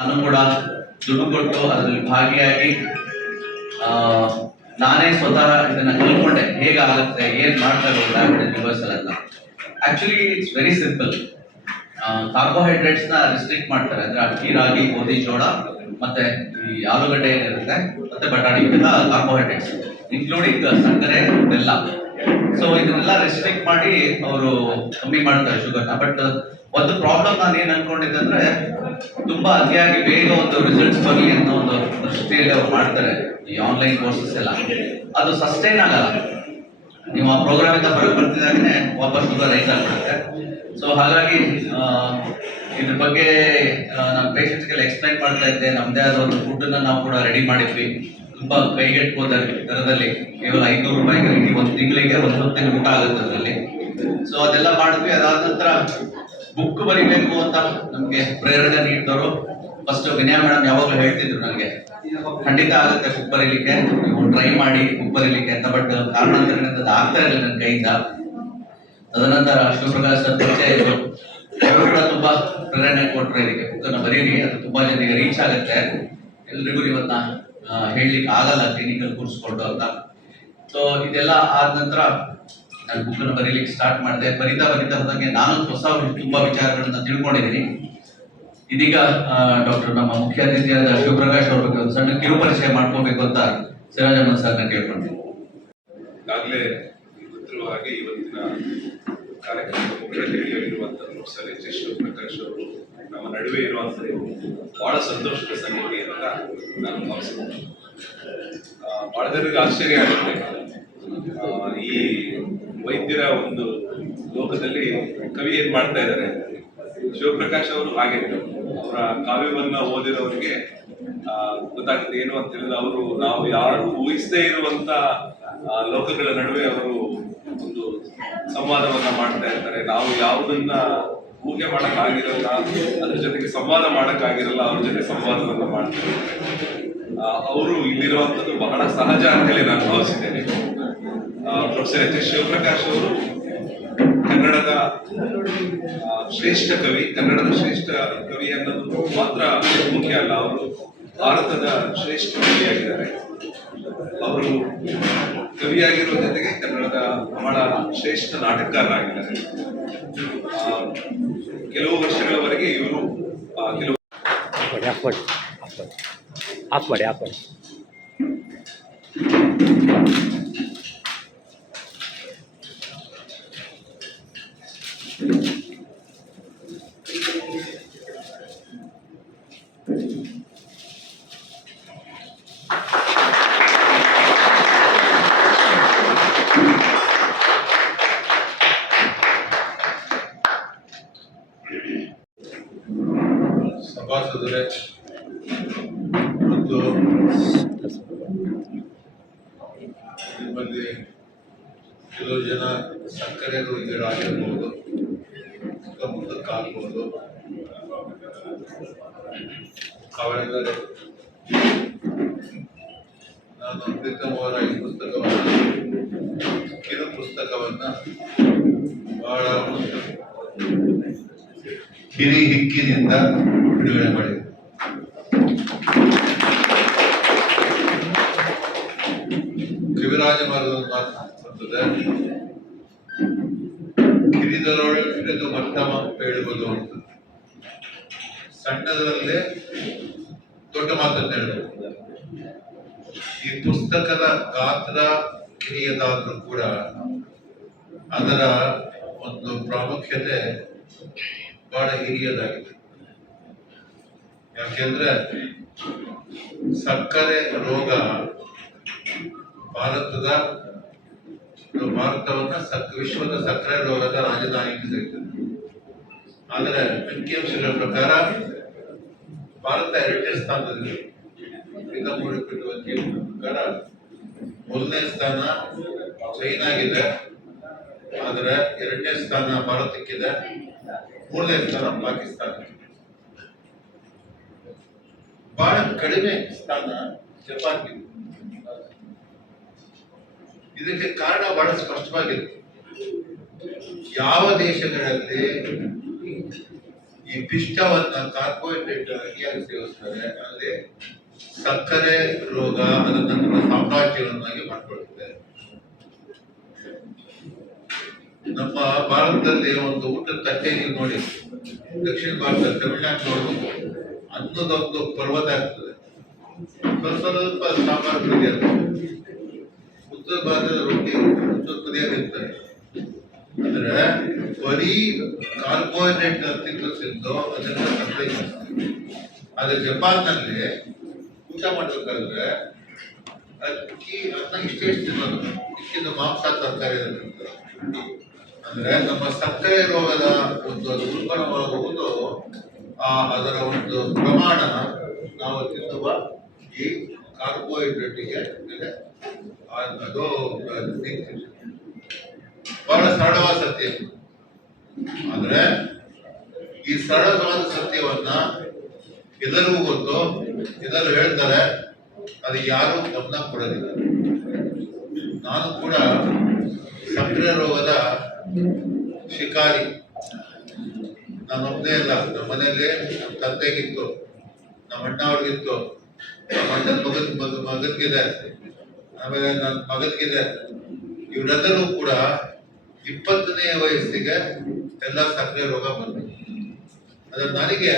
ನಾನು ಕೂಡ ದುಡ್ಡು ಕೊಟ್ಟು ಅದರಲ್ಲಿ ಭಾಗಿಯಾಗಿ ನಾನೇ ಸ್ವತಃ ಇದನ್ನ ಕಲ್ಕೊಂಡೆ ಹೇಗಾಗುತ್ತೆ, ಏನ್ ಮಾಡ್ತಾರೆ ಗೊತ್ತಾಗುತ್ತೆ reversal actually actually it's very simple ಕಾರ್ಬೋಹೈಡ್ರೇಟ್ಸ್ನ restrict ಮಾಡ್ತಾರೆ. ಅಂದ್ರೆ ಅಕ್ಕಿ, ರಾಗಿ, ಗೋಧಿ, ಜೋಳ, ಮತ್ತೆ ಈ ಆಲೂಗಡ್ಡೆ ಏನಿರುತ್ತೆ, ಮತ್ತೆ ಬಟಾಣಿ ಇವೆಲ್ಲ ಕಾರ್ಬೋಹೈಡ್ರೇಟ್ಸ್ ಇನ್ಕ್ಲೂಡಿಂಗ್ ಸಕ್ಕರೆ, ಬೆಲ್ಲ. ಸೊ ಇದನ್ನೆಲ್ಲ ರೆಸ್ಟ್ರಿಕ್ಟ್ ಮಾಡಿ ಅವರು ಕಮ್ಮಿ ಮಾಡ್ತಾರೆ ಶುಗರ್ನ. ಬಟ್ ಒಂದು ಪ್ರಾಬ್ಲಮ್ ನಾನು ಏನ್ ಅನ್ಕೊಂಡಿದ್ದೆ ಅಂದ್ರೆ, ತುಂಬಾ ಅತಿಯಾಗಿ ಬೇಗ ಒಂದು ರಿಸಲ್ಟ್ಸ್ ಬರಲಿ ಅನ್ನೋ ಒಂದು ದೃಷ್ಟಿಯಲ್ಲಿ ಅವ್ರು ಮಾಡ್ತಾರೆ ಈ ಆನ್ಲೈನ್ ಕೋರ್ಸಸ್ ಎಲ್ಲ. ಅದು ಸಸ್ಟೈನ್ ಆಗಲ್ಲ. ನೀವು ಆ ಪ್ರೋಗ್ರಾಮ್ ಇಂದ ಹೊರಗೆ ಬರ್ತಿದ್ದಾಗನೇ ವಾಪಸ್ ತುಂಬ ರೈಸ್ ಆಗ್ಬಿಡುತ್ತೆ. ಸೊ ಹಾಗಾಗಿ ಇದ್ರ ಬಗ್ಗೆ ನಮ್ಮ ಪೇಷಂಟ್ಸ್ಗೆಲ್ಲ ಎಕ್ಸ್ಪ್ಲೈನ್ ಮಾಡ್ತಾ ಇದ್ದೆ. ನಮ್ಮದೇ ಆದ ಒಂದು ಫುಡ್ಡನ್ನ ನಾವು ಕೂಡ ರೆಡಿ ಮಾಡಿದ್ವಿ. ತುಂಬಾ ಕೈಗೆಟ್ಕೋದ ದರದಲ್ಲಿ ಕೇವಲ ಐನೂರು ರೂಪಾಯಿಗೆ ಒಂದು ತಿಂಗಳಿಗೆ ಒಂದು ಹೊತ್ತಿನ ಊಟ ಆಗುತ್ತೆ ಅದರಲ್ಲಿ. ಸೊ ಅದೆಲ್ಲ ಮಾಡಿದ್ವಿ. ಅದಾದ ನಂತರ ಬುಕ್ ಬರಿಬೇಕು ಅಂತ ನಮಗೆ ಪ್ರೇರಣೆ ನೀಡಿದವರು. ಫಸ್ಟ್ ವಿನಯ ಮೇಡಮ್ ಯಾವಾಗಲೂ ಹೇಳ್ತಿದ್ರು ನನಗೆ ಖಂಡಿತ ಆಗುತ್ತೆ ಬುಕ್ ಬರೀಲಿಕ್ಕೆ. ನೀವು ಟ್ರೈ ಮಾಡಿ ಬುಕ್ ಬರೀಲಿಕ್ಕೆ ಅಂತ ಬಟ್ ಕಾರಣಾಂತರಗಳಿಂದ ಅದು ಆಗ್ತಾ ಇರಲಿಲ್ಲ ನನ್ನ ಕೈಯಿಂದ. ತದನಂತರ ಶಿವಪ್ರಕಾಶ್ ಸರ್ ಪರಿಚಯ ಇದ್ರು. ಅವರು ಕೂಡ ತುಂಬಾ ಪ್ರೇರಣೆ ಕೊಟ್ಟರು ಇದಕ್ಕೆ. ಬುಕ್ಕನ್ನು ಬರೀರಿ, ಅದು ತುಂಬಾ ಜನರಿಗೆ ರೀಚ್ ಆಗುತ್ತೆ. ಎಲ್ರಿಗೂ ಇವತ್ತ ಹೇಳಲಿಕ್ಕೆ ಆಗಲ್ಲ ಕ್ಲಿನಿಕಲ್ ಕೂರಿಸ್ಕೊಂಡು ಅಂತ. ಸೊ ಇದೆಲ್ಲ ಆದ ನಂತರ ನಾನು ಬುಕ್ಕನ್ನು ಬರೀಲಿಕ್ಕೆ ಸ್ಟಾರ್ಟ್ ಮಾಡಿದೆ. ಬರಿತಾ ಬರಿತಾ ಹೋದಂಗೆ ನಾನು ಹೊಸ ತುಂಬಾ ವಿಚಾರಗಳನ್ನ ತಿಳ್ಕೊಂಡಿದ್ದೀನಿ. ಇದೀಗ ಡಾಕ್ಟರ್ ನಮ್ಮ ಮುಖ್ಯ ಅತಿಥಿಯಾದ ಶಿವಪ್ರಕಾಶ್ ಅವ್ರ ಬಗ್ಗೆ ಒಂದು ಸಣ್ಣ ಕಿರು ಪರಿಚಯ ಮಾಡ್ಕೋಬೇಕು ಅಂತ ಸಿರಾಜಮ್ಮನ್ ಸರ್ನ ಕೇಳ್ಕೊಂಡೆ ಈಗಾಗಲೇ ಹಾಗೆ ಇವತ್ತಿನ ಕಾರ್ಯಕ್ರಮದ ಮುಖ್ಯ ಅತಿಥಿಯಾಗಿರುವಂತಹ ಪ್ರೊಫೆಸರ್ ಎಚ್ ಎಸ್ ಶಿವಪ್ರಕಾಶ್ ಅವರು ನಮ್ಮ ನಡುವೆ ಇರುವಂಥದ್ದು ಬಹಳ ಸಂತೋಷದ ಸಂಗತಿ ಅಂತ ನಾನು ಭಾವಿಸ್ತೇನೆ. ಬಹಳ ಜನರಿಗೆ ಆಶ್ಚರ್ಯ ಆಗುತ್ತೆ. ಈ ವೈದ್ಯರ ಒಂದು ಲೋಕದಲ್ಲಿ ಕವಿ ಏನ್ ಮಾಡ್ತಾ ಇದ್ದಾರೆ? ಶಿವಪ್ರಕಾಶ್ ಅವರು ಹಾಗೆ ಅವರ ಕಾವ್ಯವನ್ನ ಓದಿರೋರಿಗೆ ಗೊತ್ತಾಗುತ್ತೆ ಏನು ಅಂತ ಹೇಳಿದ್ರೆ ಅವರು ನಾವು ಯಾರು ಊಹಿಸದೇ ಇರುವಂತ ಲೋಕಗಳ ನಡುವೆ ಅವರು ಒಂದು ಸಂವಾದವನ್ನ ಮಾಡ್ತಾ ಇರ್ತಾರೆ. ನಾವು ಯಾವುದನ್ನ ಊಹೆ ಮಾಡಕ್ ಆಗಿರಲ್ಲ ಅದ್ರ ಜೊತೆಗೆ ಸಂವಾದ ಮಾಡಕ್ ಆಗಿರಲ್ಲ ಅವ್ರ ಜೊತೆ ಸಂವಾದವನ್ನ ಮಾಡ್ತಾರೆ ಅವರು ಇಲ್ಲಿರುವಂತದ್ದು ಬಹಳ ಸಹಜ ಅಂತೇಳಿ ನಾನು ಭಾವಿಸಿದ್ದೇನೆ. ಪ್ರೊಫೆಸರ್ ಎಚ್ ಎಸ್ ಶಿವಪ್ರಕಾಶ್ ಅವರು ಕನ್ನಡದ ಶ್ರೇಷ್ಠ ಕವಿ, ಕನ್ನಡದ ಶ್ರೇಷ್ಠ ಕವಿ ಅನ್ನೋದು ಮಾತ್ರ ಮುಖ್ಯ ಅಲ್ಲ, ಅವರು ಭಾರತದ ಶ್ರೇಷ್ಠ ಕವಿಯಾಗಿದ್ದಾರೆ. ಅವರು ಕವಿಯಾಗಿರೋ ಜೊತೆಗೆ ಕನ್ನಡದ ಬಹಳ ಶ್ರೇಷ್ಠ ನಾಟಕಕಾರರಾಗಿದ್ದಾರೆ. ಕೆಲವು ವರ್ಷಗಳವರೆಗೆ ಇವರು ಕೆಲವು ಆಫ್ ಮಾಡಿ ಮಾಡಿ ಆಫ್ ಮಾಡಿ ಸಭಾಸದರೇ ಮತ್ತು ನಿಮ್ಮಲ್ಲಿ ಕೆಲವು ಜನ ಸಕ್ಕರೆ ರೋಗಿಗಳಾಗಿರ್ಬೋದು ಮುಂದಕ್ಕಾಗ್ಬೋದು ಅವರೆಲ್ಲರೂ ನಾನು ಪ್ರೀತಮವರ ಈ ಪುಸ್ತಕವನ್ನು ಕಿರು ಪುಸ್ತಕವನ್ನು ಬಹಳ ಹಿರಿ ಹಿಕ್ಕಿನಿಂದ ಬಿಡುಗಡೆ ಮಾಡಿದೆ. ಕವಿರಾಜ ಮಾರ್ಗದ ಮಾತು ಬರ್ತದೆ ಹಿಡಿದು ಮಧ್ಯಮ ಹೇಳುವುದು ಅಂತ. ಸಣ್ಣದರಲ್ಲೇ ದೊಡ್ಡ ಮಾತನ್ನು ಹೇಳಬಹುದು ಈ ಪುಸ್ತಕದ ಗಾತ್ರ ಕಿರಿಯದಾದ್ರೂ ಕೂಡ ಅದರ ಒಂದು ಪ್ರಾಮುಖ್ಯತೆ ಬಹಳ ಹಿರಿಯದಾಗಿದೆ. ಯಾಕೆಂದ್ರೆ ಸಕ್ಕರೆ ರೋಗ ಭಾರತದ ಭಾರತವನ್ನ ಸಕ್, ವಿಶ್ವದ ಸಕ್ಕರೆ ರೋಗದ ರಾಜಧಾನಿ ಅಂತ ಆದರೆ ಅಂಕಿಅಂಶಗಳ ಪ್ರಕಾರ ಭಾರತ ಎರಡನೇ ಸ್ಥಾನದಲ್ಲಿ ಅಂಕಿಅಂಶಗಳ ಪ್ರಕಾರ ಮೊದಲನೇ ಸ್ಥಾನ ಚೈನಾಗಿದೆ. ಆದರೆ ಎರಡನೇ ಸ್ಥಾನ ಭಾರತಕ್ಕಿದೆ. ಮೂರನೇ ಸ್ಥಾನ ಪಾಕಿಸ್ತಾನ ಬಹಳ ಕಡಿಮೆ ಸ್ಥಾನ ಜಪಾನ್ಗಿದೆ ಇದಕ್ಕೆ ಕಾರಣ ಬಹಳ ಸ್ಪಷ್ಟವಾಗಿದೆ. ಯಾವ ದೇಶಗಳಲ್ಲಿ ಈ ಪಿಷ್ಟವನ್ನ ಕಾರ್ಬೋಹೈಡ್ರೇಟ್ ಅತಿಯಾಗಿ ಸೇವಿಸ್ತಾರೆ, ಅಲ್ಲಿ ಸಕ್ಕರೆ ರೋಗ ಅದನ್ನ ಸಾಮ್ರಾಜ್ಯಗಳನ್ನಾಗಿ ಸಾಮ್ರಾಜ್ಯವನ್ನಾಗಿ ನಮ್ಮ ಭಾರತದಲ್ಲಿ ಒಂದು ಊಟದ ತಟ್ಟೆ ನೀವು ನೋಡಿ, ದಕ್ಷಿಣ ಭಾರತ, ತಮಿಳುನಾಡು ನೋಡ್ಬೇಕು ಅನ್ನದೊಂದು ಪರ್ವತ ಆಗ್ತದೆ. ಸ್ವಲ್ಪ ಸ್ವಲ್ಪ ಉತ್ತರ ಭಾರತದ ರೊಟ್ಟಿ ಉತ್ತರ ಇರ್ತಾರೆ ಅಂದ್ರೆ ಬರೀ ಕಾರ್ಬೋಹೈಡ್ರೇಟ್ ತಿಂದು ತಿಂದು ಅದನ್ನ ಆದ್ರೆ ಜಪಾನ್ನಲ್ಲಿ ಊಟ ಮಾಡ್ಬೇಕಾದ್ರೆ ಅಕ್ಕಿ ಅದನ್ನ ಇಷ್ಟೇ ತಿನ್ನೋದು. ಇಕ್ಕಿದ ಮಾಂಸ, ತರಕಾರಿ ಅಂದ್ರೆ ನಮ್ಮ ಸಕ್ಕರೆ ರೋಗದ ಒಂದು ಉಲ್ಬಣವಾಗುವುದು ಆ ಅದರ ಒಂದು ಪ್ರಮಾಣ ನಾವು ತಿನ್ನುವ ಈ ಕಾರ್ಬೋಹೈಡ್ರೇಟಿಗೆ ಮೇಲೆ ಅದು. ಬಹಳ ಸರಳವಾದ ಸತ್ಯ. ಆದ್ರೆ, ಈ ಸರಳವಾದ ಸತ್ಯವನ್ನ ಎಲ್ಲರಿಗೂ ಗೊತ್ತು, ಎಲ್ಲರೂ ಹೇಳ್ತಾರೆ, ಅದು ಯಾರು ಗಮನ ಕೊಡೋದಿಲ್ಲ ನಾನು ಕೂಡ ಸಕ್ಕರೆ ರೋಗದ ಶಿಕಾರಿ. ನಾನು ಒಬ್ಬನೇ ಇಲ್ಲ ನಮ್ಮ ಮನೆಯಲ್ಲಿ ನಮ್ಮ ತಂದೆಗಿತ್ತು, ನಮ್ಮ ಅಣ್ಣ ಅವ್ರಿಗಿತ್ತು, ನಮ್ಮ ಅಣ್ಣನ ಮಗನ್, ಮಗ, ಮಗನ್ಗಿದೆ. ಆಮೇಲೆ ನನ್ನ ಮಗನಿಗಿದೆ. ಇವರೆಲ್ಲರೂ ಕೂಡ ಇಪ್ಪತ್ತನೇ ವಯಸ್ಸಿಗೆ ಎಲ್ಲ ಸಕ್ಕರೆ ರೋಗ ಬಂತು ಅದ್ರ ನನಗೆ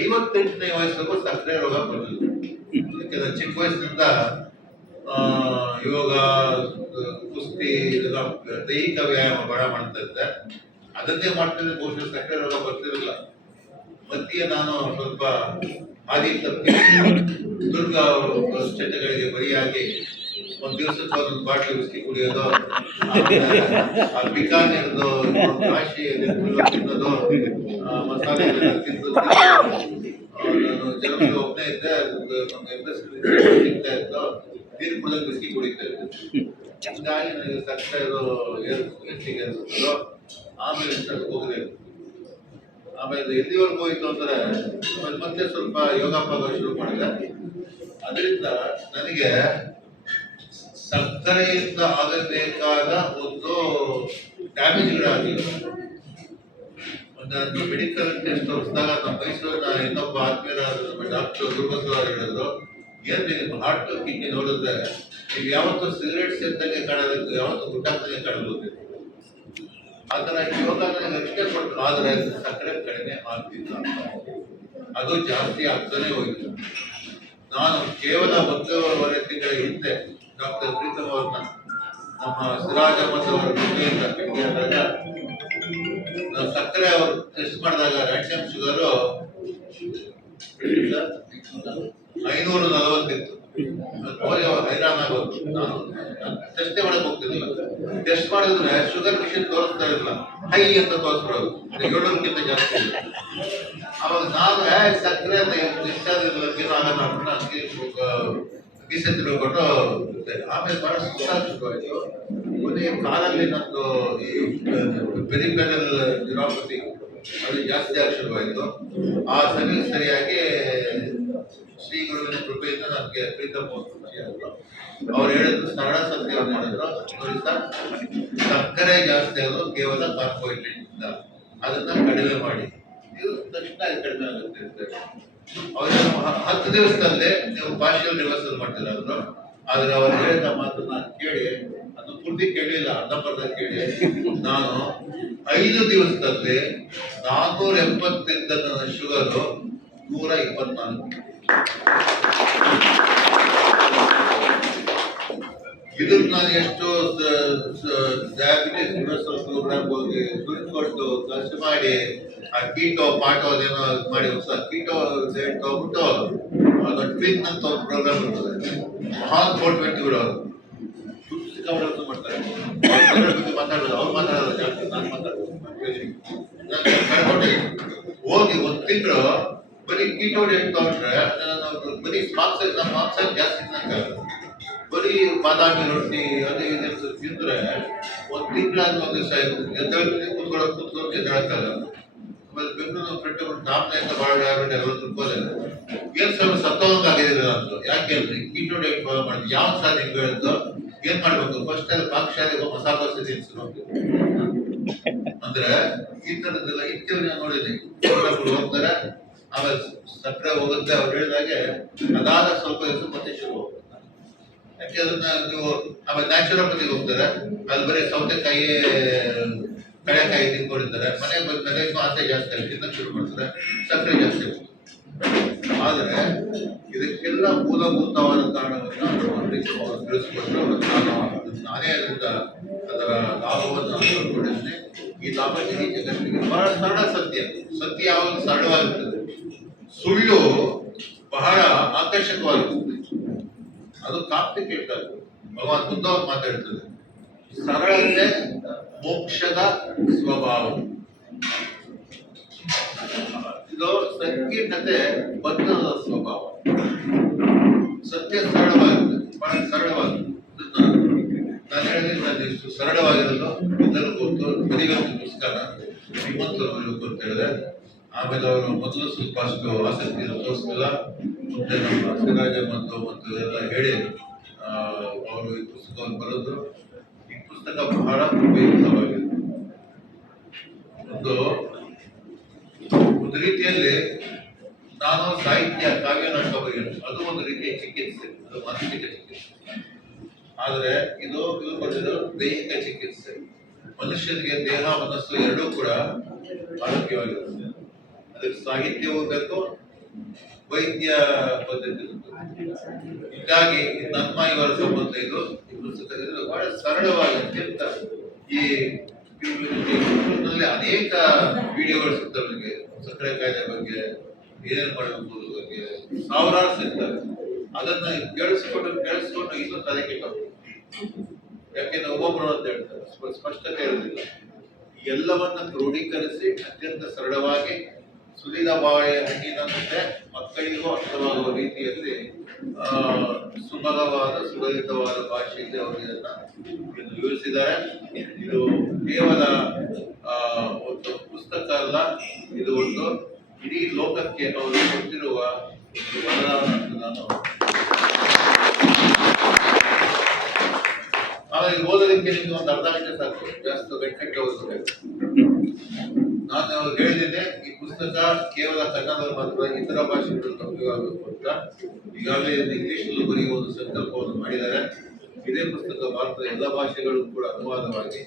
ಐವತ್ತೆಂಟನೇ ವಯಸ್ಸಿಗೂ ಸಕ್ಕರೆ ರೋಗ ಬಂದಿದೆ ಯಾಕಂದ್ರೆ ಚಿಕ್ಕ ವಯಸ್ಸಿನಿಂದ ಯೋಗ, ಕುಸ್ತಿ ಇದೆಲ್ಲ ದೈಹಿಕ ವ್ಯಾಯಾಮ ಬಹಳ ಮಾಡ್ತಾ ಇದ್ದೆ. ಅದನ್ನೇ ಮಾಡ್ತಿದ್ರೆ ಬಹುಶಃ ಸಕ್ಕರೆ ರೋಗ ಬರ್ತಿರಲಿಲ್ಲ. ಮಧ್ಯೆ ನಾನು ಸ್ವಲ್ಪ ಹಾದಿ ತಪ್ಪಿ ದುರ್ಗ ಚಟಗಳಿಗೆ ಬರಿಯಾಗಿ ಒಂದ್ ದಿವಸಕ್ಕೆ ಒಂದೊಂದು ಬಾಟ್ಲಿ ಉಸ್ಕಿ ಕುಡಿಯೋದು. ಬಿಕಾನೇರ್ದು ಕಾಶಿ ತಿನ್ನೋದು ಮಸಾಲೆ ತಿಂದು ಜರ್ಮನಿ ಒಬ್ಬನೇ ಇದ್ದೆ ಸಿಗ್ತಾ ಇತ್ತು. ನೀರು ಬಿಸ್ಕಿ ಕುಡಿತಾ ಇದ್ದೆ. ಹಂಗಾಗಿ ನನಗೆ ಸಕ್ಕರೆ ಇರೋ ಏರ್ ಅನ್ಸುತ್ತೋ ಆಮೇಲೆ ಹೋಗದೆ. ಆಮೇಲೆ ಎಲ್ಲಿವರೆಗೂ ಹೋಯ್ತು ಅಂದರೆ, ಮತ್ತೆ ಸ್ವಲ್ಪ ಯೋಗಾಭ್ಯಾಸ ಶುರು ಮಾಡಿದೆ. ಅದರಿಂದ ನನಗೆ ಸಕ್ಕರೆಯಿಂದ ಆಗಬೇಕಾದ ಒಂದು ಡ್ಯಾಮೇಜ್ಗಳಾಗಿಲ್ಲ ಒಂದು ಮೆಡಿಕಲ್ ಟೆಸ್ಟ್ ತೋರಿಸಿದಾಗ ನಮ್ಮ ಮೈಸೂರಿನ ಇನ್ನೊಬ್ಬ ಆತ್ಮೀಯರಾದ ನಮ್ಮ ಡಾಕ್ಟರ್ ದುರ್ಗಸ್ವಾರ ಹೇಳಿದ್ರು. ಏನು ನಿಮ್ಮ ಹಾರ್ಟ್ ಕಿಡ್ನಿ ನೋಡಿದ್ರೆ ನೀವು ಯಾವತ್ತೂ ಸಿಗರೇಟ್ ಸೇರಿದಂಗೆ ಕಾಣೋದಕ್ಕೆ ಯಾವತ್ತೂ ಗುಟ್ಟಾಗ್ದಂಗೆ ಕಾಣಬಹುದು. ಆ ಥರ ಯೋಗ ನನಗೆ ಕೊಟ್ಟು ಆದರೆ ಸಕ್ಕರೆ ಕಡಿಮೆ ಆಗ್ತಿಲ್ಲ ಅದು ಜಾಸ್ತಿ ಆಗ್ತಾನೆ ಹೋಯಿತು ನಾನು ಕೇವಲ ಒಂದೂವರೆ ತಿಂಗಳ ಹಿಂದೆ ಡಾಕ್ಟರ್ ಪ್ರೀತಮ್ ಅವ್ರನ್ನ ನಮ್ಮ ಸಿರಾಜ್ ಅಹಮದ್ ಅವರ ಜೊತೆಯಿಂದ ಭೇಟಿಯಾದಾಗ ನಾವು ಸಕ್ಕರೆ ಅವರು ಟೆಸ್ಟ್ ಮಾಡಿದಾಗ ರ್ಯಾಂಡಮ್ ಶುಗರು ಐನೂರ ನಲವತ್ತಿತ್ತು ಅವರಿಗೆ ಹೈರಾಣ ಆಗೋದು. ನಾನು ಟೆಸ್ಟೇ ಮಾಡಕ್ ಹೋಗ್ತಿರ್ಲಿಲ್ಲ. ಟೆಸ್ಟ್ ಮಾಡಿದ್ರೆ ಶುಗರ್ ಮಿಷಿನ್ ತೋರಿಸ್ತಾ ಇರಲಿಲ್ಲ. ಹೈ ಅಂತ ತೋರಿಸ್ಬಿಡೋದು. ಏಳೂರಕ್ಕಿಂತ ಜಾಸ್ತಿ. ಅವಾಗ ನಾನು ಸಕ್ಕರೆ ಅಂತ ಎಷ್ಟಾದ್ರೂ ಏನೋ ಆಗಲ್ಲ ಅಂದ್ಬಿಟ್ಟು ಅದಕ್ಕೆ ಬೀಸೆ ತಿಳ್ಕೊಂಡು. ಆಮೇಲೆ ಬಹಳ ಸುಖ ಶುರುವಾಯಿತು ಕೊನೆಯ ಕಾಲಲ್ಲಿ ನಂದು ಈ ಪೆರಿಪೆರಲ್ ನ್ಯೂರೋಪತಿ ಅದು ಜಾಸ್ತಿ ಆಗಿ ಶುರುವಾಯಿತು ಆ ಸರಿ ಸರಿಯಾಗಿ ಶ್ರೀ ಗುರುವಿನ ಕೃಪೆಯಿಂದ ನನಗೆ ಪ್ರೀತಮ್ ಅವ್ರು ಅವ್ರು ಹೇಳಿದ್ರು. ಸರಳ ಸತ್ಯವನ್ನು ಮಾಡಿದ್ರು ಸಕ್ಕರೆ ಜಾಸ್ತಿ ಆಗೋದು ಕೇವಲ ಕಾರ್ಬೋಹೈಡ್ರೇಟ್ ಅದನ್ನ ಕಡಿಮೆ ಮಾಡಿ. ಇದು ತಕ್ಷಣ ಕಡಿಮೆ ಆಗುತ್ತೆ ಅಂತ ಹೇಳಿ. ಅವ್ರು ಹೇಳಿದ್ರು, ಹ- ಹತ್ತು ದಿವಸದಲ್ಲೇ ನೀವು ಭಾಷೆಯಲ್ಲಿ ರಿವರ್ಸಲ್ ಮಾಡ್ತೀರ ಅವರು ಆದ್ರೆ ಅವ್ರು ಹೇಳಿದ ಮಾತನ್ನ ಕೇಳಿ ಅದು ಪೂರ್ತಿ ಕೇಳಿಲ್ಲ ಅರ್ಧಂಬರ್ಧ ಕೇಳಿ ನಾನು ಐದು ದಿವಸದಲ್ಲಿ ನಾನ್ನೂರ ಎಪ್ಪತ್ತಿದ್ದ ನನ್ನ ಶುಗರು ನೂರ ಇಪ್ಪತ್ನಾಲ್ಕು ಇದನ್ನ ನಾನು ಎಷ್ಟು ಡಯಾಬಿಟಿಸ್ ಪ್ರೋಗ್ರಾಮ್ ಹೋಗಿ ದುಡ್ಡು ಕೊಟ್ಟು ಖರ್ಚು ಮಾಡಿ, ಆ ಕೀಟೋ ಪಾಟೋ ಏನೋ ಮಾಡಿ ಹೊಸ ಕೀಟೋ ಡೇಟ್ ತಗೊಂಡ್ಬಿಟ್ಟು ಅದು ಟ್ವಿನ್ ಅಂತ ಒಂದು ಪ್ರೋಗ್ರಾಮ್ ಇರ್ತದೆ ಮಹಾನ್ ಫೋರ್ ಟ್ವೆಂಟಿಗಳು ಅವರು. ಸಿಕ್ಕಾಪಟ್ಟೆ ಮಾಡ್ತಾರೆ. ಮಾತಾಡೋದು, ಅವ್ರು ಮಾತಾಡೋದು ಜಾಸ್ತಿ, ನಾನು ಮಾತಾಡೋದು. ಹೋಗಿ ಒಂದು ತಿಂಗಳು ಬರೀ ಕೀಟೋ ಡೇಟ್ ತಗೊಂಡ್ರೆ ಬರೀ ಮಾಂಸ ಮಾಂಸ ಜಾಸ್ತಿ ತಿನ್ನಕ್ಕಾಗಲ್ಲ. ಬರೀ ಬಾದಾಮಿ ರೊಟ್ಟಿ, ಅದು ಇದು ತಿಂದ್ರೆ ಒಂದು ತಿಂಗಳಾದ ಒಂದು ದಿವಸ ಎದ್ದೇಳ್ತೀನಿ ಕೂತ್ಕೊಳ್ಳೋದು ಕೂತ್ಕೊಂಡು ಎದ್ದೇಳಕ್ಕಾಗಲ್ಲ ಆಮೇಲೆ ಬೆಂಗಳೂರು ಫ್ರೆಂಡ್ ನಾಮನೆಯಿಂದ ಭಾಳ ಡಯಾಬಿಟ್ ಎಲ್ಲ ತಿಳ್ಕೋದಿಲ್ಲ ಏನ್ ಸ್ವಲ್ಪ ಸತ್ತೋದಂಗೆ ಆಗಿದಿಲ್ಲ ಅಂತ. ಯಾಕೆ ಅಂದರೆ ಕೀಟೋ ಡೈಟ್ ಫಾಲೋ ಮಾಡಿದ್ವಿ ಯಾವ ಸಾಲ ನಿಮ್ಗೆ ಹೇಳಿದ್ದು ಏನ್ ಮಾಡಬೇಕು? ಫಸ್ಟ್ ಅಲ್ಲಿ ಪಾಕಶಾಲೆ ಮಸಾಲ ದೋಸೆ ತಿನ್ಸ್ರು ಅಂದ್ರೆ ಈ ಥರದ್ದೆಲ್ಲ ಇತ್ತೀವರೆಗೆ ನಾನು ನೋಡಿದ್ದೀನಿ ಹೋಗ್ತಾರೆ, ಆಮೇಲೆ ಸಕ್ಕರೆ ಹೋಗುತ್ತೆ ಅವ್ರು ಹೇಳಿದಾಗೆ, ಅದಾದ ಸ್ವಲ್ಪ ದಿವಸ ಮತ್ತೆ ಶುರು ಹೋಗುತ್ತೆ. ಯಾಕೆ ಅದನ್ನ ನೀವು ಆಮೇಲೆ ನ್ಯಾಚುರೋಪತಿಗೆ ಹೋಗ್ತಾರೆ. ಅಲ್ಲಿ ಬರೀ ಸೌತೆಕಾಯಿ ಕಳೆಕಾಯಿ ತಿನ್ಕೊಂಡಿರ್ತಾರೆ. ಮನೆಗೆ ಬಂದ್ಮೇಲೆ ಇನ್ನೂ ಆಸೆ ಜಾಸ್ತಿ ಆಗಿ ತಿನ್ನಕ್ಕೆ ಶುರು ಮಾಡ್ತಾರೆ. ಸಕ್ಕರೆ ಜಾಸ್ತಿ ಆದರೆ ಇದಕ್ಕೆಲ್ಲ ಮೂಲಭೂತವಾದ ಕಾರಣವನ್ನು ತಿಳಿಸ್ಕೊಂಡು ನಾನು ನಾನೇ ಅದರಿಂದ ಅದರ ಲಾಭವನ್ನು ಅನುಭವಿಸಿದ್ದೇನೆ ಈ ಲಾಭ ಇಡೀ ಜಗತ್ತಿಗೆ ಬಹಳ ಸರಳ ಸತ್ಯ. ಸತ್ಯ ಯಾವಾಗ ಸರಳವಾಗಿರ್ತದೆ. ಸುಳ್ಳು ಬಹಳ ಆಕರ್ಷಕವಾಗಿರ್ತದೆ. ಅದು ಕಾಂಪ್ಲಿಕೇಟ್ ಅದು ಅವ್ರು ಮಾತಾಡ್ತದೆ ಸರಳತೆ, ಮೋಕ್ಷದ ಸ್ವಭಾವ. ಇದು ಸಂಕೀರ್ಣತೆ, ಬಂಧನದ ಸ್ವಭಾವ. ಸತ್ಯ ಸರಳವಾಗಿರುತ್ತದೆ ಬಹಳ ಸರಳವಾಗಿದೆ. ನಾನು ಹೇಳಿದ್ರೆ ನಾನು ಇಷ್ಟು ಸರಳವಾಗಿರೋದು. ಇದನ್ನು ಗೊತ್ತು ಬದಿಗೊಂದು ಪುಸ್ತಕ, ಶ್ರೀಮಂತರು ಅಂತ ಹೇಳಿದೆ ಆಮೇಲೆ ಅವರು ಮೊದಲು ಸ್ವಲ್ಪ ಅಷ್ಟು ಆಸಕ್ತಿಯನ್ನು ತೋರಿಸಲಿಲ್ಲ. ಮುಂದೆ ನಮ್ಮ ಸಿರಾಜ ಮತ್ತು ಮತ್ತು ಎಲ್ಲ ಹೇಳಿ ಅವರು ಈ ಪುಸ್ತಕವನ್ನು ಬರೆದ್ರು. ಈ ಪುಸ್ತಕ ಬಹಳ ಉಪಯುಕ್ತವಾಗಿದೆ. ಒಂದು ಒಂದು ರೀತಿಯಲ್ಲಿ ನಾನು ಸಾಹಿತ್ಯ, ಕಾವ್ಯ ನಾಟಕ ಅದು ಒಂದು ರೀತಿಯ ಚಿಕಿತ್ಸೆ, ಅದು ಮಾನಸಿಕ ಚಿಕಿತ್ಸೆ. ಆದರೆ ಇದು ಇದು ಬರೆದಿದ್ದು ದೈಹಿಕ ಚಿಕಿತ್ಸೆ. ಮನುಷ್ಯನಿಗೆ ದೇಹ, ಮನಸ್ಸು ಎರಡೂ ಕೂಡ ಆರೋಗ್ಯವಾಗಿರುತ್ತೆ. ಅದಕ್ಕೆ ಸಾಹಿತ್ಯವೂ ಬೇಕು ವೈದ್ಯ ಪದ್ಧತಿ ಹೀಗಾಗಿ ನಮ್ಮ ಇವರ ಸಂಬಂಧ ಇದು ಪುಸ್ತಕದಲ್ಲಿ ಬಹಳ ಸರಳವಾಗಿ ಅತ್ಯಂತ ಈ ಯೂಟ್ಯೂಬ್ನಲ್ಲಿ ಅನೇಕ ವಿಡಿಯೋಗಳು ಸಿಗ್ತವೆ ನಮಗೆ. ಸಕ್ಕರೆ ಕಾಯ್ದೆ ಬಗ್ಗೆ, ಏನೇನು ಮಾಡಬೇಕು ಬಗ್ಗೆ, ಸಾವಿರಾರು ಸಿಗ್ತವೆ. ಅದನ್ನ ಕೇಳಿಸ್ಕೊಂಡು ಕೇಳಿಸ್ಕೊಂಡು ಇನ್ನೂ ತಲೆ ಯಾಕೆಂದ್ರೆ ಒಬ್ಬೊಬ್ಬರು ಅಂತ ಹೇಳ್ತಾರೆ. ಸ್ಪ- ಸ್ಪಷ್ಟತೆ ಇರೋದಿಲ್ಲ. ಎಲ್ಲವನ್ನ ಕ್ರೋಢೀಕರಿಸಿ ಅತ್ಯಂತ ಸರಳವಾಗಿ ಸುಲಿದ ಬಾಳೆ ಹಣ್ಣಿನಂತೆ ಮಕ್ಕಳಿಗೂ ಅರ್ಥವಾಗುವ ರೀತಿಯಲ್ಲಿ ಸುಮಲವಾದ ಸುಲಲಿತವಾದ ಭಾಷೆಯಲ್ಲಿ ಅವರು ಇದನ್ನ ವಿವರಿಸಿದ್ದಾರೆ. ಇದು ಕೇವಲ ಒಂದು ಪುಸ್ತಕ ಅಲ್ಲ, ಇದು ಒಂದು ಇಡೀ ಲೋಕಕ್ಕೆ ಅವರು ಕೊಟ್ಟಿರುವ ಒಂದು ವರದಾನ ನಾನು ಆಮೇಲೆ ಇದು ಓದೋದಕ್ಕೆ ನಿಮ್ಗೆ ಒಂದು ಅರ್ಧ ಗಂಟೆ ಸಾಕು ಜಾಸ್ತಿ ಗಂಟೆ ಓದಬೇಕು ನಾನು ಹೇಳಿದ್ದೇನೆ ಈ ಪುಸ್ತಕ ಕೇವಲ ಕನ್ನಡ ಮಾತ್ರ ಇತರ ಭಾಷೆಗಳು ಲಭ್ಯವಾಗಬೇಕು ಈಗಾಗಲೇ ಇಂಗ್ಲಿಷ್ನಲ್ಲಿ ಬರೆಯುವ ಒಂದು ಸಂಕಲ್ಪವನ್ನು ಮಾಡಿದ್ದಾರೆ. ಇದೇ ಪುಸ್ತಕ ಭಾರತದ ಎಲ್ಲ ಭಾಷೆಗಳು ಕೂಡ ಅನುವಾದವಾಗಿ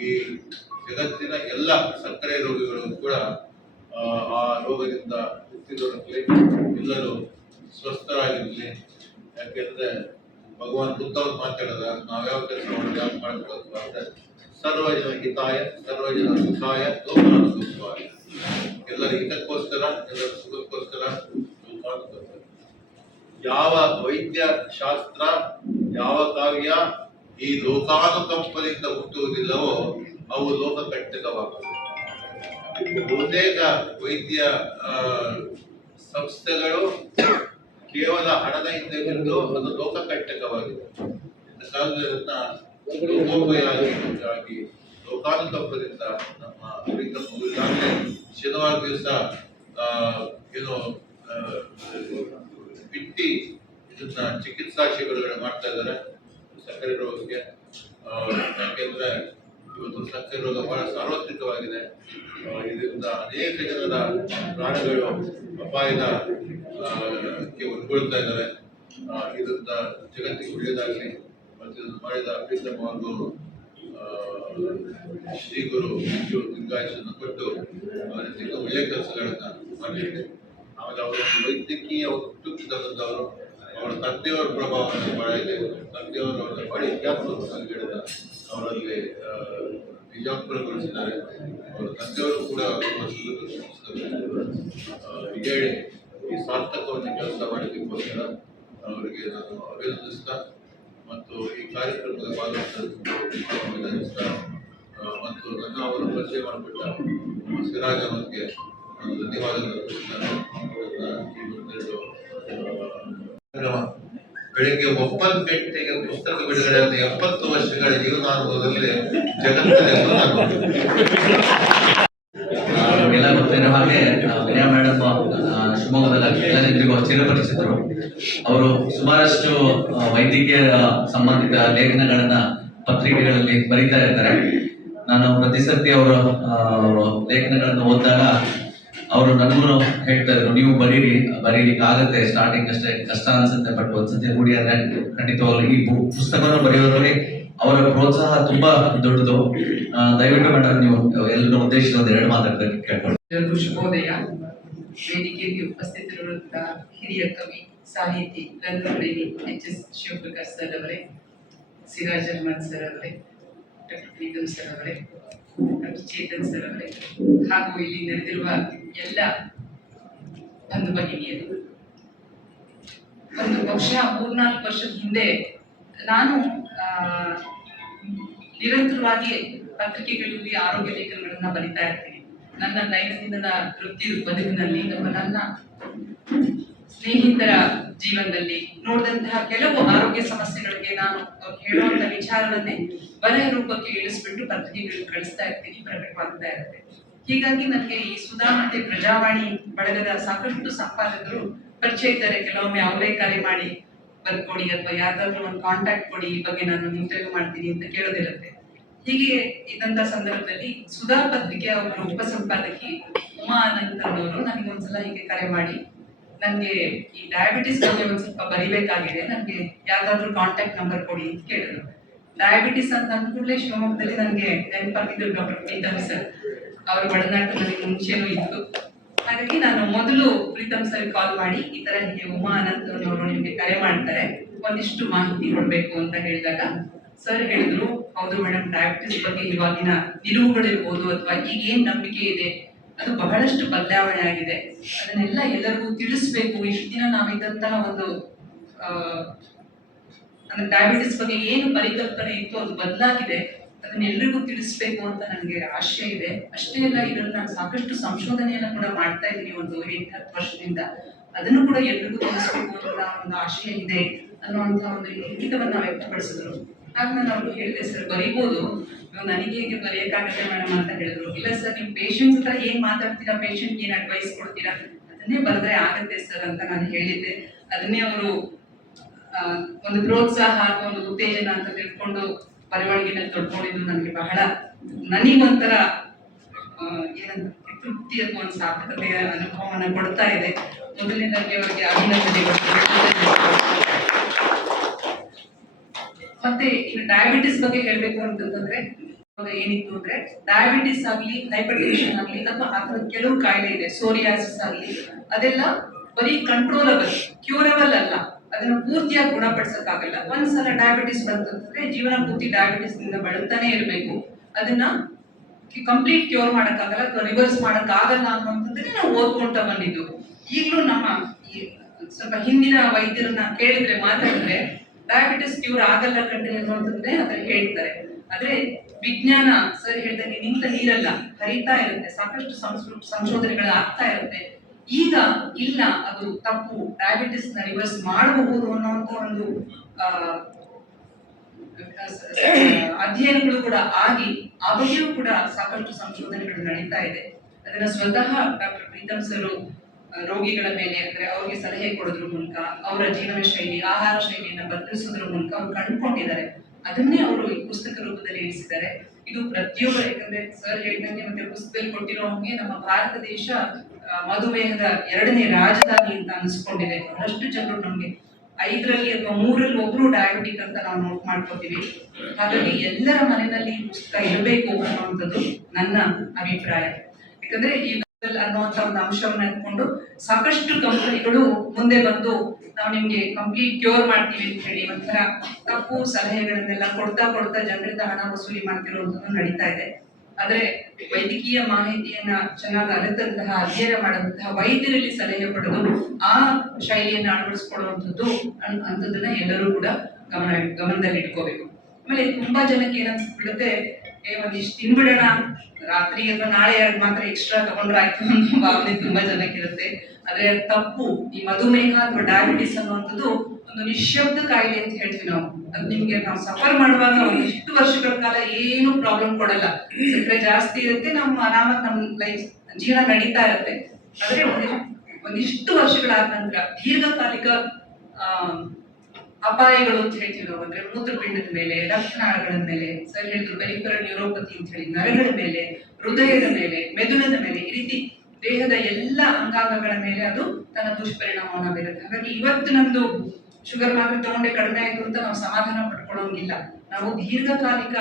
ಈ ಜಗತ್ತಿನ ಎಲ್ಲ ಸಕ್ಕರೆ ರೋಗಿಗಳು ಕೂಡ ಆ, ರೋಗದಿಂದ ಮುಕ್ತಿ ದೊರಕಲಿ ಎಲ್ಲರೂ ಸ್ವಸ್ಥರಾಗಿರಲಿ. ಯಾಕೆಂದ್ರೆ ಭಗವಾನ್ ಬುದ್ಧ ಅವ್ರು ಮಾತಾಡದ ನಾವ್ಯಾವ ಕೆಲಸ ಮಾಡೋದು ಯಾಕೆ ಅಂದ್ರೆ ಸರ್ವಜನ ಹಿತಾಯ ಸರ್ವಜನ ಸುಖಾಯ ಲೋಕಾನ ಸುಖಾಯ ಎಲ್ಲರ ಹಿತಕ್ಕೋಸ್ಕರ, ಎಲ್ಲರ ಸುಖಕ್ಕೋಸ್ಕರ ಯಾವ ವೈದ್ಯ, ಶಾಸ್ತ್ರ, ಯಾವ ಕಾವ್ಯ ಈ ಲೋಕಾನುಕಂಪದಿಂದ ಹುಟ್ಟುವುದಿಲ್ಲವೋ ಅವು ಲೋಕ ಕಟ್ಟಿತವಾಗುತ್ತದೆ ಬಹುತೇಕ ವೈದ್ಯ ಸಂಸ್ಥೆಗಳು ಕೇವಲ ಹಣದ ಹಿಂದೆ ಬಿದ್ದು ಅದು ಲೋಕ ಕಟ್ಟಕವಾಗಿದೆ ಲೋಕಾನುಕಂಪದಿಂದ ನಮ್ಮ ಈಗಾಗಲೇ ಶನಿವಾರ ದಿವಸ ಏನು ಬಿಟ್ಟಿ ಇದನ್ನ ಚಿಕಿತ್ಸಾ ಶಿಬಿರಗಳು ಮಾಡ್ತಾ ಇದ್ದಾರೆ. ಸಕ್ಕರೆ ರೋಗಕ್ಕೆ. ಯಾಕೆಂದ್ರೆ ಇವತ್ತು ಸಕ್ಕರೆ ರೋಗ ಬಹಳ ಸಾರ್ವತ್ರಿಕವಾಗಿದೆ. ಇದರಿಂದ ಅನೇಕ ಜನರ ಪ್ರಾಣಿಗಳು ಅಪಾಯದ ಉಳ್ಕೊಳ್ತಾ ಇದ್ದಾರೆ. ಇದರಿಂದ ಜಗತ್ತಿಗೆ ಒಳ್ಳೇದಾಗಲಿ. ಮತ್ತು ಇದನ್ನು ಮಾಡಿದ ಅವರು ಶ್ರೀ ಗುರು ಹೆಚ್ಚು ದೀರ್ಘಾಯುಷನ್ನು ಕೊಟ್ಟು ಅವರ ಜೊತೆಗೆ ಒಳ್ಳೆಯ ಕೆಲಸಗಳನ್ನ ಮಾಡಲಿದೆ ಆಮೇಲೆ ಅವರ ವೈದ್ಯಕೀಯ ಹುಟ್ಟುತ್ತಿದ್ದ ಬಂದವರು ಅವರ ತಂದೆಯವರ ಪ್ರಭಾವ ಬಹಳ ಇದೆ ತಂದೆಯವರು ಅವರ ಬಳಿ ಹೇಳಿದ ಅವರಲ್ಲಿ ಆ, ನಿಜಾಂಕುರಗೊಳಿಸಿದ್ದಾರೆ ಅವರ ತಂದೆಯವರು ಕೂಡ ಹೀಗೆ ಹೇಳಿ ಈ ಸಾರ್ಥಕವನ್ನು ಕೆಲಸ ಮಾಡಿದ್ದಕ್ಕೋಸ್ಕರ ಅವರಿಗೆ ನಾನು ಅಭಿನಂದಿಸ್ತಾ ಮತ್ತು ಈ ಕಾರ್ಯಕ್ರಮದ ಭಾಗವಹಿಸಿದ ಮತ್ತು ನನ್ನ ಅವರು ಪರಿಚಯ ಮಾಡಿಕೊಟ್ಟ ನಮ್ಮ ಸಿರಾಜ್ ಅವರಿಗೆ ಧನ್ಯವಾದಗಳು ಬೆಳಿಗ್ಗೆ ಒಪ್ಪಲ್ ಗಂಟೆಗೆ ಪುಸ್ತಕ ಬಿಡುಗಡೆ ಎಪ್ಪತ್ತು ವರ್ಷಗಳ ಜೀವನಾನುಭವದಲ್ಲಿ ಜಗತ್ತಿನೆಲ್ಲೂ ನಾನು ಎಲ್ಲ ಗೊತ್ತಿರೋ ಹಾಗೆ ಆ, ವಿನಯ ಮೇಡಮ್ ಶಿವಮೊಗ್ಗದಲ್ಲಿ ಜನರಿಗೂ ಚಿರಪರಿಚಿತರು ಅವರು ಸುಮಾರಷ್ಟು ವೈದ್ಯಕೀಯ ಸಂಬಂಧಿತ ಲೇಖನಗಳನ್ನ ಪತ್ರಿಕೆಗಳಲ್ಲಿ ಬರೀತಾ ಇರ್ತಾರೆ. ನಾನು ಪ್ರತಿ ಸರ್ತಿ ಅವರ ಲೇಖನಗಳನ್ನು ಓದಿದಾಗ ಅವರು ನನಗೂ ಹೇಳ್ತಾ ಇದ್ರು, ನೀವು ಬರೀರಿ ಬರೀಲಿಕ್ಕೆ ಆಗುತ್ತೆ ಸ್ಟಾರ್ಟಿಂಗ್ ಅಷ್ಟೇ ಕಷ್ಟ ಅನ್ಸುತ್ತೆ ಬಟ್ ಒಂದ್ಸತಿ ರೂಢಿ ಆದ್ರೆ ಖಂಡಿತವಾಗ್ಲು ಈ ಪುಸ್ತಕವನ್ನು ಬರೆಯೋದ್ರಲ್ಲಿ ಅವರ ಪ್ರೋತ್ಸಾಹ ತುಂಬಾ ದೊಡ್ಡದು. ದಯವಿಟ್ಟು ಮೇಡಮ್ ನೀವು ಎಲ್ಲರ ಉದ್ದೇಶಿಸಿದ ಎರಡು ಮಾತಾಡ್ತಾರೆ ಕೇಳ್ಕೊಂಡು ಶುಭೋದಯ. ವೇದಿಕೆಯಲ್ಲಿ ಉಪಸ್ಥಿತರಿರುವಂತಹ ಹಿರಿಯ ಕವಿ, ಸಾಹಿತಿ ರಂಗಪ್ರೇಮಿ ಎಚ್ ಎಸ್ ಶಿವಪ್ರಕಾಶ್ ಸರ್ ಅವರೇ, ಸಿರಾಜ್ ಅಹಮದ್ ಸರ್ ಅವರೇ, ಡಾಕ್ಟರ್ ಪ್ರೀತಮ್ ಸರ್ ಅವರೇ, ಡಾಕ್ಟರ್ ಚೇತನ್ ಸರ್ ಅವರೇ, ಹಾಗೂ ಇಲ್ಲಿ ನಡೆದಿರುವ ಎಲ್ಲ ಬಂಧು ಭಗಿನಿಯರು. ಒಂದು ಬಹುಶಃ ಮೂರ್ನಾಲ್ಕು ವರ್ಷದ ಹಿಂದೆ ನಾನು ನಿರಂತರವಾಗಿ ಪತ್ರಿಕೆಗಳಲ್ಲಿ ಆರೋಗ್ಯ ಲೇಖನಗಳನ್ನ ಬರಿತಾ ಇರ್ತೀನಿ. ನನ್ನ ದೈನಂದಿನ ವೃತ್ತಿ ಬದುಕಿನಲ್ಲಿ ನನ್ನ ಸ್ನೇಹಿತರ ಜೀವನದಲ್ಲಿ ನೋಡಿದಂತಹ ಕೆಲವು ಆರೋಗ್ಯ ಸಮಸ್ಯೆಗಳಿಗೆ ನಾನು ಹೇಳುವಂತ ವಿಚಾರವನ್ನೇ ಬರೆಯ ರೂಪಕ್ಕೆ ಇಳಿಸ್ಬಿಟ್ಟು ಪತ್ರಿಕೆಗಳು ಕಳಿಸ್ತಾ ಇರ್ತೀನಿ, ಪ್ರಕಟವಾಗ್ತಾ ಇರುತ್ತೆ. ಹೀಗಾಗಿ ನನಗೆ ಈ ಸುಧಾ ಮತ್ತೆ ಪ್ರಜಾವಾಣಿ ಬಳಗದ ಸಾಕಷ್ಟು ಸಂಪಾದಕರು ಪರಿಚಯ ಇದ್ದಾರೆ. ಕೆಲವೊಮ್ಮೆ ಅವರೇ ಕರೆ ಮಾಡಿ ಬರ್ಕೊಡಿ ಅಥವಾ ಯಾರ್ದಾದ್ರೂ ಒಂದು ಕಾಂಟ್ಯಾಕ್ಟ್ ಕೊಡಿ ಈ ಬಗ್ಗೆ ನಾನು ಇಂಟರ್ವ್ಯೂ ಮಾಡ್ತೀನಿ ಅಂತ ಕೇಳೋದಿರುತ್ತೆ. ಹೀಗೆ ಇದ್ದಂತ ಸಂದರ್ಭದಲ್ಲಿ ಸುಧಾ ಪತ್ರಿಕೆ ಅವರ ಉಪ ಸಂಪಾದಕಿ ಉಮಾ ಅನಂತ್ ಅನ್ನೋರು ನನಗೆ ಒಂದ್ಸಲ ಹೀಗೆ ಕರೆ ಮಾಡಿ ನನಗೆ ಈ ಡಯಾಬಿಟಿಸ್ ಬಗ್ಗೆ ಒಂದ್ ಸ್ವಲ್ಪ ಬರಿಬೇಕಾಗಿದೆ ನನಗೆ ಯಾವ್ದಾದ್ರು ಕಾಂಟ್ಯಾಕ್ಟ್ ನಂಬರ್ ಕೊಡಿ ಅಂತ ಕೇಳಿದ್ರು. ಡಯಾಬಿಟಿಸ್ ಅಂತ ಅಂದ ಕೂಡಲೇ ಶಿವಮೊಗ್ಗದಲ್ಲಿ ನನಗೆ ನೆನಪಾಗಿದ್ದು ಡಾಕ್ಟರ್ ಪ್ರೀತಮ್ ಸರ್. ಅವರು ಒಡನಾಟದಲ್ಲಿ ಮುಂಚೆನೂ ಇತ್ತು ಹಾಗಾಗಿ ನಾನು ಮೊದಲು ಪ್ರೀತಮ್ ಸರ್ ಕಾಲ್ ಮಾಡಿ, ಈ ತರ ಹೀಗೆ ಉಮಾ ಅನಂತ್ ಅವರು ನಿಮ್ಗೆ ಕರೆ ಮಾಡ್ತಾರೆ, ಒಂದಿಷ್ಟು ಮಾಹಿತಿ ಕೊಡ್ಬೇಕು ಅಂತ ಹೇಳಿದಾಗ ಸರ್ ಹೇಳಿದ್ರು, ಹೌದು ಮೇಡಮ್ ಡಯಾಬಿಟಿಸ್ ಬಗ್ಗೆ ಇವಾಗಿನ ನಿಲುವುಗಳಿರ್ಬೋದು ಅಥವಾ ಈಗ ಏನ್ ನಂಬಿಕೆ ಇದೆ, ಅದು ಬಹಳಷ್ಟು ಬದಲಾವಣೆ ಆಗಿದೆ. ಅದನ್ನೆಲ್ಲ ಎಲ್ಲರಿಗೂ ತಿಳಿಸ್ಬೇಕು. ಇಷ್ಟು ದಿನ ನಾವಿದ್ದಂತಹ ಒಂದು ಅಂದ್ರೆ ಡಯಾಬಿಟಿಸ್ ಬಗ್ಗೆ ಏನು ಪರಿಕಲ್ಪನೆ ಇತ್ತು ಅದು ಬದಲಾಗಿದೆ. ಅದನ್ನೆಲ್ಲರಿಗೂ ತಿಳಿಸ್ಬೇಕು ಅಂತ ನನಗೆ ಆಶಯ ಇದೆ. ಅಷ್ಟೇ ಅಲ್ಲ ಇದರಲ್ಲಿ ನಾನು ಸಾಕಷ್ಟು ಸಂಶೋಧನೆಯನ್ನ ಕೂಡ ಮಾಡ್ತಾ ಇದ್ದೀನಿ ಒಂದು ಎಂಟು ಹತ್ತು ವರ್ಷದಿಂದ. ಅದನ್ನು ಕೂಡ ಎಲ್ರಿಗೂ ತಿಳಿಸ್ಬೇಕು ಅಂತ ಒಂದು ಆಶಯ ಇದೆ ಅನ್ನುವಂತಹ ಒಂದು ಇಂಗಿತವನ್ನ ವ್ಯಕ್ತಪಡಿಸಿದ್ರು. ಆಗ ನಾನು ಅವ್ರಿಗೆ ಹೇಳಿದೆ ಸರ್, ಬರೀಬೋದು. ನನಗೆ ಹೇಗೆ ಬರೆಯೋಕ್ಕಾಗತ್ತೆ ಮೇಡಮ್ ಅಂತ ಹೇಳಿದ್ರು. ಇಲ್ಲ ಸರ್ ನೀವು ಪೇಷಂಟ್ಸ್ ಹತ್ರ ಏನ್ ಮಾತಾಡ್ತೀರಾ? ಪೇಷಂಟ್ ಏನು ಅಡ್ವೈಸ್ ಕೊಡ್ತೀರಾ? ಅದನ್ನೇ ಬರೆದ್ರೆ ಆಗತ್ತೆ ಸರ್ ಅಂತ ನಾನು ಹೇಳಿದ್ದೆ. ಅದನ್ನೇ ಅವರು ಒಂದು ಪ್ರೋತ್ಸಾಹ ಹಾಗೂ ಒಂದು ಉತ್ತೇಜನ ಅಂತ ತಿಳ್ಕೊಂಡು ಬರವಣಿಗೆನ ತೊಡ್ಕೊಂಡಿದ್ದು ನನಗೆ ಬಹಳ ನನಗೊಂಥರ ಏನಂತ, ತೃಪ್ತಿ ಅಥವಾ ಒಂದು ಸಾರ್ಥಕತೆಯ ಅನುಭವವನ್ನು ಕೊಡ್ತಾ ಇದೆ. ಮೊದಲನೇದಾಗಿ ಅವರಿಗೆ ಅಭಿನಂದನೆಗಳು. ಮತ್ತೆ ಇನ್ನು ಡಯಾಬಿಟಿಸ್ ಬಗ್ಗೆ ಹೇಳಬೇಕು ಅಂತಂದ್ರೆ ಏನಿತ್ತು ಅಂದ್ರೆ ಡಯಾಬಿಟಿಸ್ ಆಗ್ಲಿ ಹೈಪರ್ ಟೆನ್ಷನ್ ಆಗ್ಲಿ, ಅಥವಾ ಆ ಕೆಲವು ಕಾಯಿಲೆ ಇದೆ ಸೋರಿಯಾಸಿಸ್ ಆಗ್ಲಿ, ಅದೆಲ್ಲ ಬರೀ ಕಂಟ್ರೋಲಬಲ್ ಕ್ಯೂರಬಲ್ ಅಲ್ಲ. ಅದನ್ನ ಪೂರ್ತಿಯಾಗಿ ಗುಣಪಡಿಸಕ್ಕಾಗಲ್ಲ. ಒಂದ್ಸಲ ಡಯಾಬಿಟಿಸ್ ಬಂತಂದ್ರೆ ಜೀವನ ಪೂರ್ತಿ ಡಯಾಬಿಟಿಸ್ನಿಂದ ಬಳಲ್ತಾನೆ ಇರಬೇಕು. ಅದನ್ನ ಕಂಪ್ಲೀಟ್ ಕ್ಯೂರ್ ಮಾಡೋಕ್ಕಾಗಲ್ಲ ಅಥವಾ ರಿವರ್ಸ್ ಮಾಡೋಕ್ಕಾಗಲ್ಲ ಅನ್ನೋಂಥದ್ದನ್ನೇ ನಾವು ಓದ್ಕೊಂತ ಬಂದಿದ್ದು. ಈಗಲೂ ನಮ್ಮ ಸ್ವಲ್ಪ ಹಿಂದಿನ ವೈದ್ಯರನ್ನ ಕೇಳಿದ್ರೆ ಮಾತಾಡಿದ್ರೆ ಡಯಾಬಿಟಿಸ್ ಕ್ಯೂರ್ ಆಗಲ್ಲ ಕಂಟಿನ್ಯೂ ಅನ್ನುವಂಥದ್ದೇ ಅದ್ರ ಹೇಳ್ತಾರೆ. ಆದ್ರೆ ವಿಜ್ಞಾನ ಸರ್ ಹೇಳ್ದಂಗೆ ನಿಂತ ನೀರಲ್ಲ, ಹರಿತಾ ಇರುತ್ತೆ, ಸಾಕಷ್ಟು ಸಂಶೋ- ಸಂಶೋಧನೆಗಳು ಆಗ್ತಾ ಇರುತ್ತೆ. ಈಗ ಇಲ್ಲ, ಅದು ತಪ್ಪು. ಡಯಾಬಿಟಿಸ್ನ ರಿವರ್ಸ್ ಮಾಡಬಹುದು ಅನ್ನೋಂತ ಒಂದು ಅಧ್ಯಯನಗಳು ಕೂಡ ಆಗಿ, ಆ ಕೂಡ ಸಾಕಷ್ಟು ಸಂಶೋಧನೆಗಳು ನಡೀತಾ ಇದೆ. ಅದನ್ನ ಸ್ವತಃ ಡಾಕ್ಟರ್ ಪ್ರೀತಮ್ ಸರ್ ರೋಗಿಗಳ ಮೇಲೆ ಅಂದ್ರೆ ಅವ್ರಿಗೆ ಸಲಹೆ ಕೊಡೋದ್ರ ಮೂಲಕ ಅವರ ಜೀವನ ಶೈಲಿ, ಆಹಾರ ಶೈಲಿಯನ್ನ ಬದಲಿಸೋದ್ರ ಮೂಲಕ ಅವ್ರು ಕಂಡುಕೊಂಡಿದ್ದಾರೆ. ಅದನ್ನೇ ಅವರು ಈ ಪುಸ್ತಕ ರೂಪದಲ್ಲಿ ಇಳಿಸಿದ್ದಾರೆ ಇದು ಪ್ರತಿಯೊಬ್ಬ, ಯಾಕಂದ್ರೆ ಸರ್ ಹೇಳಿದಂಗೆ ಮತ್ತೆ ಪುಸ್ತಕದಲ್ಲಿ ಕೊಟ್ಟಿರೋ ಹಂಗೆ ನಮ್ಮ ಭಾರತ ದೇಶ ಮಧುಮೇಹದ ಎರಡನೇ ರಾಜಧಾನಿ ಅಂತ ಅನಿಸ್ಕೊಂಡಿದೆ. ಬಹಳಷ್ಟು ಜನರು ನಮ್ಗೆ ಐದರಲ್ಲಿ ಅಥವಾ ಮೂರಲ್ಲಿ ಒಬ್ರು ಡಯಾಬಿಟಿಕ್ ಅಂತ ನಾವು ನೋಟ್ ಮಾಡ್ಕೋತೀವಿ. ಹಾಗಾಗಿ ಎಲ್ಲರ ಮನೆಯಲ್ಲಿ ಪುಸ್ತಕ ಇರಬೇಕು ಅನ್ನುವಂಥದ್ದು ನನ್ನ ಅಭಿಪ್ರಾಯ. ಯಾಕಂದ್ರೆ ಈ Google ಅನ್ನುವಂಥ ಒಂದು ಅಂಶವನ್ನ ಇಟ್ಕೊಂಡು ಸಾಕಷ್ಟು ಕಂಪನಿಗಳು ಮುಂದೆ ಬಂದು ನಾವು ನಿಮ್ಗೆ ಕಂಪ್ಲೀಟ್ ಕ್ಯೂರ್ ಮಾಡ್ತೀವಿ ಅಂತ ಹೇಳಿ ಒಂಥರ ತಪ್ಪು ಸಲಹೆಗಳನ್ನೆಲ್ಲ ಕೊಡ್ತಾ ಕೊಡ್ತಾ ಜನರಿಂದ ಹಣ ವಸೂಲಿ ಮಾಡ್ತಿರುವಂಥದ್ದು ನಡೀತಾ ಇದೆ. ಆದ್ರೆ ವೈದ್ಯಕೀಯ ಮಾಹಿತಿಯನ್ನ ಚೆನ್ನಾಗಿ ಅರಿತಂತಹ, ಅಧ್ಯಯನ ಮಾಡುವಂತಹ ವೈದ್ಯರಲ್ಲಿ ಸಲಹೆ ಪಡೆದು ಆ ಶೈಲಿಯನ್ನ ಅಳವಡಿಸ್ಕೊಳ್ಳುವಂಥದ್ದು ಅಂಥದ್ದನ್ನ ಎಲ್ಲರೂ ಕೂಡ ಗಮನ ಗಮನದಲ್ಲಿ ಇಟ್ಕೋಬೇಕು ಆಮೇಲೆ ತುಂಬಾ ಜನಕ್ಕೆ ಏನಿಸ್ಬಿಡುತ್ತೆ ಒಂದಿಷ್ಟು ತಿನ್ಬಿಡೋಣ ರಾತ್ರಿ ಅಥವಾ ನಾಳೆ ಎರಡು ಮಾತ್ರ ಎಕ್ಸ್ಟ್ರಾ ತಗೊಂಡ್ರಾಯ್ತು ಅನ್ನೋ ಭಾವನೆ ತುಂಬಾ ಜನಕ್ಕಿರುತ್ತೆ. ಆದ್ರೆ ತಪ್ಪು ಈ ಮಧುಮೇಹ ಅಥವಾ ಡಯಾಬಿಟಿಸ್ ಅನ್ನುವಂಥದ್ದು ಒಂದು ನಿಶಬ್ದ ಕಾಯಿಲೆ ಅಂತ ಹೇಳ್ತೀವಿ ನಾವು. ಅದು ನಿಮ್ಗೆ ನಾವು ಸಫರ್ ಮಾಡುವಾಗ ಒಂದಿಷ್ಟು ವರ್ಷಗಳ ಕಾಲ ಏನು ಪ್ರಾಬ್ಲಮ್ ಕೊಡಲ್ಲ. ಸಕ್ಕರೆ ಜಾಸ್ತಿ ಇರುತ್ತೆ ನಮ್ಮ ಆರಾಮಾಗಿ ನಮ್ಮ ಲೈಫ್ ಜೀವನ ನಡೀತಾ ಇರುತ್ತೆ. ಆದ್ರೆ ಒಂದಿಷ್ಟು ಒಂದಿಷ್ಟು ವರ್ಷಗಳಾದ ನಂತರ ದೀರ್ಘಕಾಲಿಕ ಆ, ಅಪಾಯಗಳು ಅಂತ ಹೇಳ್ತೀವಿ ಅಂದ್ರೆ ಮೂತ್ರಪಿಂಡದ ಮೇಲೆ ರಕ್ತನಾಳಗಳ ಮೇಲೆ, ಸರ್ ಹೇಳಿದ್ರು ಪರಿಪರ ನ್ಯೂರೋಪತಿ ಅಂತ ಹೇಳಿ, ನರಗಳ ಮೇಲೆ, ಹೃದಯದ ಮೇಲೆ, ಮೆದುಳಿನ ಮೇಲೆ, ಈ ರೀತಿ ದೇಹದ ಎಲ್ಲ ಅಂಗಾಂಗಗಳ ಮೇಲೆ ಅದು ತನ್ನ ದುಷ್ಪರಿಣಾಮವನ್ನು ಬೀರುತ್ತೆ. ಹಾಗಾಗಿ ಇವತ್ತು ನಮ್ದು ಶುಗರ್ ಮಾತ್ರ ತಗೊಂಡೆ ಕಡಿಮೆ ಆಯ್ತು ಅಂತ ನಾವು ಸಮಾಧಾನ ಪಡ್ಕೊಳ್ಳೋಂಗಿಲ್ಲ. ನಾವು ದೀರ್ಘಕಾಲಿಕ